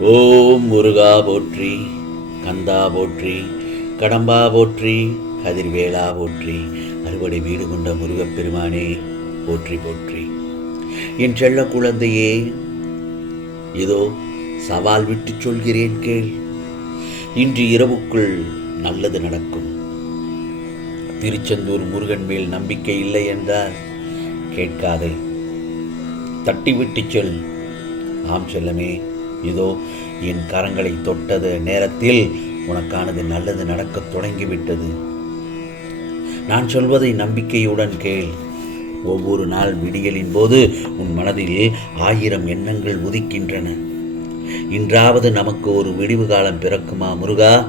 ஓம் முருகா போற்றி கந்தா போற்றி கடம்பா போற்றி கதிர்வேலா போற்றி அறுவடை வீடு கொண்ட முருகப்பெருமானே போற்றி போற்றி. என் செல்ல குழந்தையே இதோ சவால் விட்டு சொல்கிறேன் கேள். இன்று இரவுக்குள் நல்லது நடக்கும். திருச்செந்தூர் முருகன் மேல் நம்பிக்கை இல்லை என்றால் கேட்காதே. தட்டிவிட்டு செல். ஆம் செல்லமே. இதோ என் கரங்களை தொட்டது நேரத்தில் உனக்கானது நல்லது நடக்கத் தொடங்கிவிட்டது. நான் சொல்வதை நம்பிக்கையுடன் கேள். ஒவ்வொரு நாள் விடியலின் போது உன் மனதில் ஆயிரம் எண்ணங்கள் உதிக்கின்றன. இன்றாவது நமக்கு ஒரு விடிவு காலம் பிறக்குமா முருகா?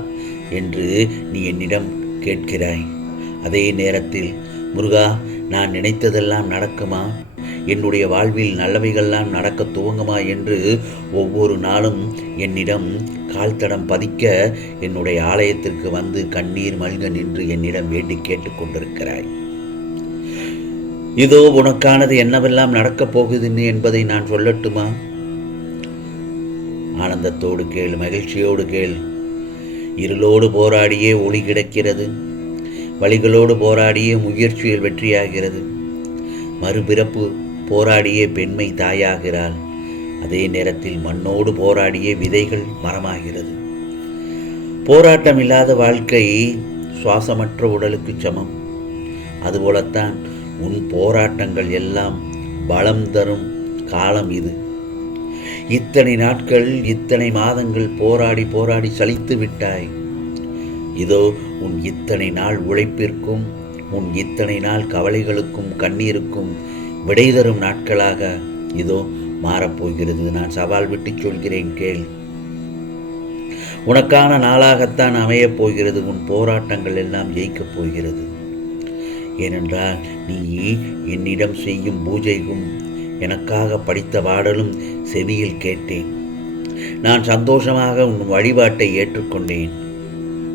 என்று நீ என்னிடம் கேட்கிறாய். அதே நேரத்தில் முருகா நான் நினைத்ததெல்லாம் நடக்குமா? என்னுடைய வாழ்வில் நல்லவைகள்லாம் நடக்க துவங்குமா என்று ஒவ்வொரு நாளும் என்னிடம் கால் தடம் பதிக்க என்னுடைய ஆலயத்திற்கு வந்து கண்ணீர் மல்க நின்று என்னிடம் வேண்டி கேட்டுக்கொண்டிருக்கிறாய் இதோ உனக்கானது என்னவெல்லாம் நடக்கப் போகுதுன்னு என்பதை நான் சொல்லட்டுமா? ஆனந்தத்தோடு கேள் மகிழ்ச்சியோடு கேள். இருளோடு போராடியே ஒளி கிடக்கிறது. வழிகளோடு போராடியே முயற்சியில் வெற்றியாகிறது. மறுபிறப்பு போராடிய பெண்மை தாயாகிறாள். அதே நேரத்தில் மண்ணோடு போராடிய விதைகள் மரமாகிறது. போராட்டம் இல்லாத வாழ்க்கை சுவாசமற்ற உடலுக்கு சமம். அதுபோலத்தான் உன் போராட்டங்கள் எல்லாம் பலம் தரும் காலம் இது. இத்தனை நாட்கள் இத்தனை மாதங்கள் போராடி போராடி சலித்து விட்டாய். இதோ உன் இத்தனை நாள் உழைப்பிற்கும் உன் இத்தனை நாள் கவலைகளுக்கும் கண்ணீருக்கும் விடை தரும் நாட்களாக இதோ மாறப்போகிறது. நான் சவால் விட்டு சொல்கிறேன் கேள். உனக்கான நாளாகத்தான் அமையப் போகிறது. உன் போராட்டங்கள் எல்லாம் ஜெயிக்கப் போகிறது. ஏனென்றால் நீ என்னிடம் செய்யும் பூஜைக்கும் எனக்காக படித்த பாடலும் செவியில் கேட்டேன். நான் சந்தோஷமாக உன் வழிபாட்டை ஏற்றுக்கொண்டேன்.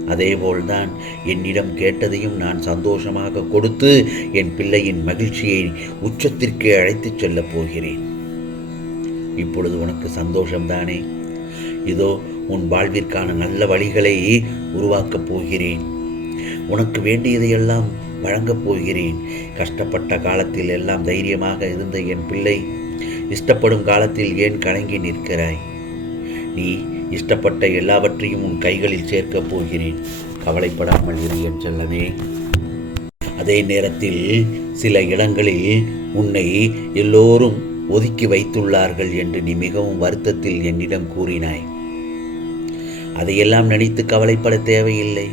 அதேபோல்தான் என்னிடம் கேட்டதையும் நான் சந்தோஷமாக கொடுத்து என் பிள்ளையின் மகிழ்ச்சியை உச்சத்திற்கு அழைத்துச் செல்லப் போகிறேன். இப்பொழுது உனக்கு சந்தோஷம்தானே? இதோ உன் வாழ்விற்கான நல்ல வழிகளை உருவாக்கப் போகிறேன். உனக்கு வேண்டியதையெல்லாம் வழங்கப் போகிறேன். கஷ்டப்பட்ட காலத்தில் எல்லாம் தைரியமாக இருந்த என் பிள்ளை இஷ்டப்படும் காலத்தில் ஏன் கலங்கி நிற்கிறாய்? நீ இஷ்டப்பட்ட எல்லாவற்றையும் உன் கைகளில் சேர்க்கப் போகிறேன். கவலைப்படாமல் இரு என் செல்லமே. அதே நேரத்தில் சில இடங்களில் உன்னை எல்லோரும் ஒதுக்கி வைத்துள்ளார்கள் என்று நீ மிகவும் வருத்தத்தில் என்னிடம் கூறினாய். அதையெல்லாம் நினைத்து கவலைப்பட தேவையில்லை.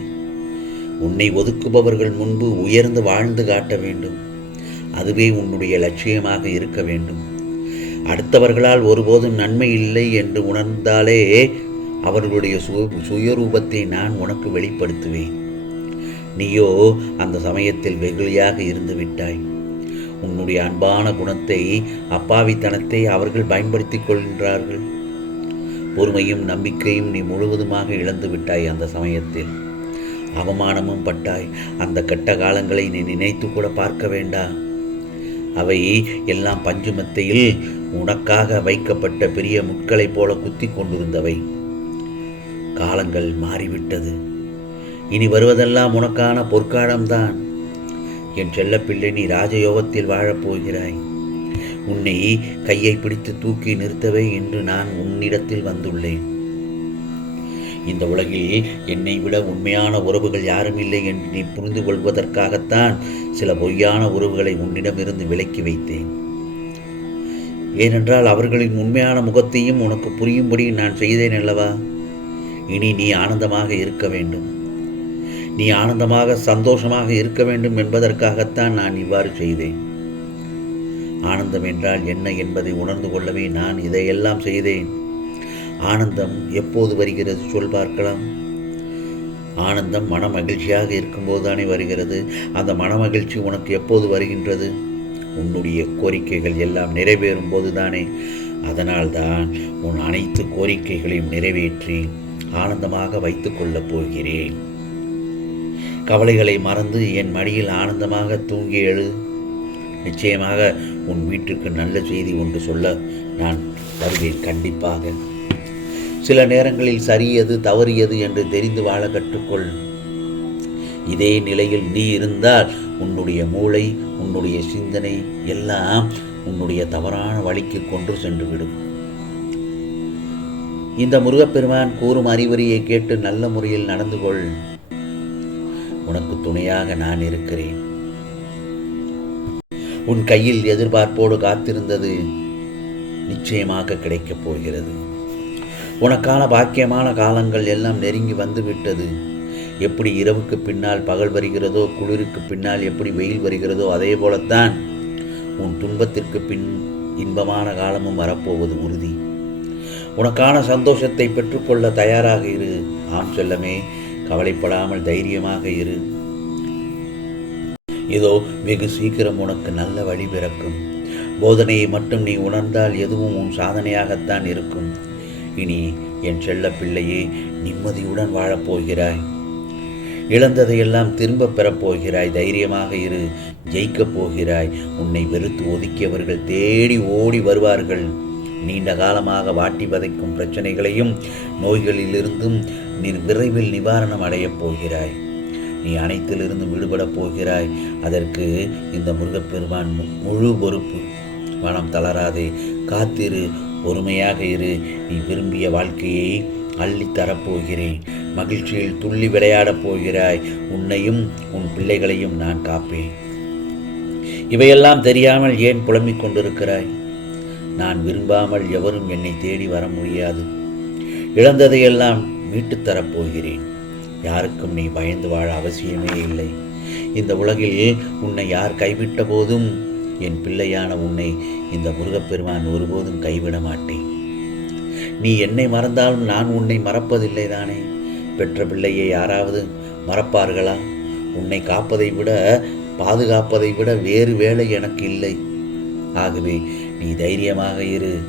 உன்னை ஒதுக்குபவர்கள் முன்பு உயர்ந்து வாழ்ந்து காட்ட வேண்டும். அதுவே உன்னுடைய லட்சியமாக இருக்க வேண்டும். அடுத்தவர்களால் ஒருபோதும் நன்மை இல்லை என்று உணர்ந்தாலே அவர்களுடைய சு சுயரூபத்தை நான் உனக்கு வெளிப்படுத்துவேன். நீயோ அந்த சமயத்தில் வெகுளியாக இருந்து விட்டாய். உன்னுடைய அன்பான குணத்தை அப்பாவித்தனத்தை அவர்கள் பயன்படுத்திக் கொள்கின்றார்கள். பொறுமையும் நம்பிக்கையும் நீ முழுவதுமாக இழந்து விட்டாய் அந்த சமயத்தில். அவமானமும் பட்டாய். அந்த கெட்ட காலங்களை நீ நினைத்து கூட பார்க்க வேண்டாம் அவை எல்லாம் பஞ்சுமத்தையில் உனக்காக வைக்கப்பட்ட பெரிய முட்களைப் போல குத்தி கொண்டிருந்தவை. காலங்கள் மாறிவிட்டது. இனி வருவதெல்லாம் உனக்கான பொற்காலம்தான். என் செல்லப்பிள்ளை நீ ராஜயோகத்தில் வாழப்போகிறாய் உன்னை கையை பிடித்து தூக்கி நிறுத்தவே இன்று நான் உன்னிடத்தில் வந்துள்ளேன். இந்த உலகில் என்னை விட உண்மையான உறவுகள் யாரும் இல்லை என்று நீ புரிந்து கொள்வதற்காகத்தான் சில பொய்யான உறவுகளை உன்னிடமிருந்து விலக்கி வைத்தேன். ஏனென்றால் அவர்களின் உண்மையான முகத்தையும் உனக்கு புரியும்படி நான் செய்தேன் அல்லவா? இனி நீ ஆனந்தமாக இருக்க வேண்டும். நீ ஆனந்தமாக சந்தோஷமாக இருக்க வேண்டும் என்பதற்காகத்தான் நான் இவ்வாறு செய்தேன். ஆனந்தம் என்றால் என்ன என்பதை உணர்ந்து கொள்ளவே நான் இதையெல்லாம் செய்தேன். ஆனந்தம் எப்போது வருகிறது சொல் பார்க்கலாம். ஆனந்தம் மன மகிழ்ச்சியாக இருக்கும்போது தானே வருகிறது. அந்த மன மகிழ்ச்சி உனக்கு எப்போது வருகின்றது? உன்னுடைய கோரிக்கைகள் எல்லாம் நிறைவேறும் போது தானே அதனால்தான் உன் அனைத்து கோரிக்கைகளையும் நிறைவேற்றி ஆனந்தமாக வைத்துக் கொள்ளப் போகிறேன். கவலைகளை மறந்து என் மடியில் ஆனந்தமாக தூங்கி எழு. நிச்சயமாக உன் வீட்டுக்கு நல்ல செய்தி ஒன்று சொல்ல நான் வருவேன் கண்டிப்பாக. சில நேரங்களில் சரியது தவறியது என்று தெரிந்து வாழ கற்றுக்கொள். இதே நிலையில் நீ இருந்தால் உன்னுடைய மூளை உன்னுடைய சிந்தனை எல்லாம் உன்னுடைய தவறான வழிக்கு கொண்டு சென்று விடும். இந்த முருகப்பெருமான் கூறும் அறிவுரையை கேட்டு நல்ல முறையில் நடந்து கொள். உனக்கு துணையாக நான் இருக்கிறேன். உன் கையில் எதிர்பார்ப்போடு காத்திருந்தது நிச்சயமாக கிடைக்கப் போகிறது. உனக்கான பாக்கியமான காலங்கள் எல்லாம் நெருங்கி வந்துவிட்டது எப்படி இரவுக்கு பின்னால் பகல் வருகிறதோ குளிருக்கு பின்னால் எப்படி வெயில் வருகிறதோ அதே போலத்தான் உன் துன்பத்திற்கு பின் இன்பமான காலமும் வரப்போவது உறுதி. உனக்கான சந்தோஷத்தை பெற்றுக்கொள்ள தயாராக இரு. ஆம் செல்லமே கவலைப்படாமல் தைரியமாக இரு. இதோ வெகு சீக்கிரம் உனக்கு நல்ல வழி பிறக்கும். போதனையை மட்டும் நீ உணர்ந்தால் எதுவும் உன் சாதனையாகத்தான் இருக்கும். இனி என் செல்ல பிள்ளையே நிம்மதியுடன் வாழப்போகிறாய் இழந்ததையெல்லாம் திரும்ப பெறப் போகிறாய். தைரியமாக இரு. ஜெயிக்கப் போகிறாய். உன்னை வெறுத்து ஒதுக்கியவர்கள் தேடி ஓடி வருவார்கள். நீண்ட காலமாக வாட்டி வதைக்கும் பிரச்சனைகளையும் நோய்களிலிருந்தும் நீ விரைவில் நிவாரணம் அடையப் போகிறாய். நீ அனைத்திலிருந்தும் விடுபடப் போகிறாய். அதற்கு இந்த முருகப்பெருமான் மு- முழு பொறுப்பு. மனம் தளராதே. காத்திரு. பொறுமையாக இரு. நீ விரும்பிய வாழ்க்கையை அள்ளித்தரப்போகிறேன் மகிழ்ச்சியில் துள்ளி விளையாடப் போகிறாய். உன்னையும் உன் பிள்ளைகளையும் நான் காப்பேன். இவையெல்லாம் தெரியாமல் ஏன் புலம்பிக் கொண்டிருக்கிறாய்? நான் விரும்பாமல் எவரும் என்னை தேடி வர முடியாது. இழந்ததையெல்லாம் மீட்டுத் தரப்போகிறேன். யாருக்கும் நீ பயந்து வாழ அவசியமே இல்லை. இந்த உலகில் உன்னை யார் கைவிட்ட போதும்? என் பிள்ளையான உன்னை இந்த முருகப்பெருமான் ஒருபோதும் கைவிட மாட்டேன். நீ என்னை மறந்தாலும் நான் உன்னை மறப்பதில்லை தானே? பெற்ற பிள்ளையை யாராவது மறப்பார்களா? உன்னை காப்பதை விட பாதுகாப்பதை விட வேறு வேலை எனக்கு இல்லை. ஆகவே நீ தைரியமாக இரு.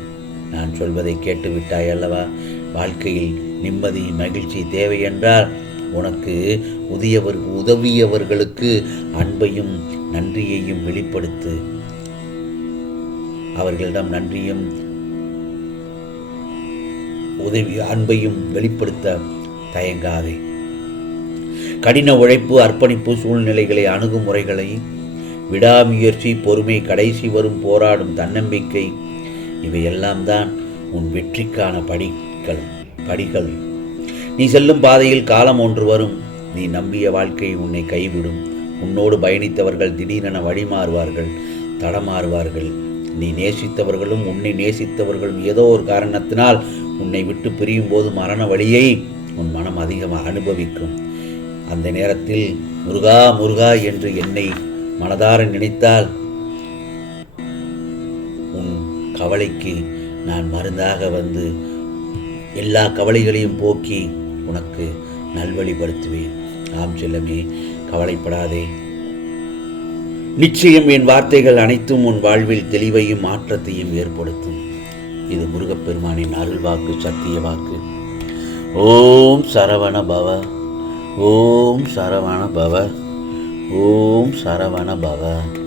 நான் சொல்வதை கேட்டு விட்டாய் அல்லவா வாழ்க்கையில் நிம்மதி மகிழ்ச்சி தேவை என்றால் உனக்கு உதியவர் உதவியவர்களுக்கு அன்பையும் நன்றியையும் வெளிப்படுத்து. அவர்களிடம் நன்றியும் உதவி அன்பையும் வெளிப்படுத்த தயங்காதே. கடின உழைப்பு அர்ப்பணிப்பு சூழ்நிலைகளை அணுகுமுறைகளை விடாமுயற்சி பொறுமை கடைசி வரும் போராடும் தன்னம்பிக்கை இவையெல்லாம் தான் உன் வெற்றிக்கான படிகள் படிகள். நீ செல்லும் பாதையில் காலம் ஒன்று வரும். நீ நம்பிய வாழ்க்கை உன்னை கைவிடும். உன்னோடு பயணித்தவர்கள் திடீரென வழிமாறுவார்கள் தடமாறுவார்கள். நீ நேசித்தவர்களும் உன்னை நேசித்தவர்களும் ஏதோ ஒரு காரணத்தினால் உன்னை விட்டு பிரியும் போது மரண வழியை உன் மனம் அதிகமாக அனுபவிக்கும். அந்த நேரத்தில் முருகா முருகா என்று என்னை மனதார நினைத்தால் உன் கவலைக்கு நான் மருந்தாக வந்து எல்லா கவலைகளையும் போக்கி உனக்கு நல்வழிப்படுத்துவேன். ஆம் செல்லமே கவலைப்படாதே. நிச்சயம் என் வார்த்தைகள் அனைத்தும் உன் வாழ்வில் தெளிவையும் மாற்றத்தையும் ஏற்படுத்தும். இது முருகப்பெருமானின் அருள் வாக்கு சத்திய வாக்கு. ஓம் சரவண பவ ஓம் சரவண பவ. ஓம் சரவண பவ.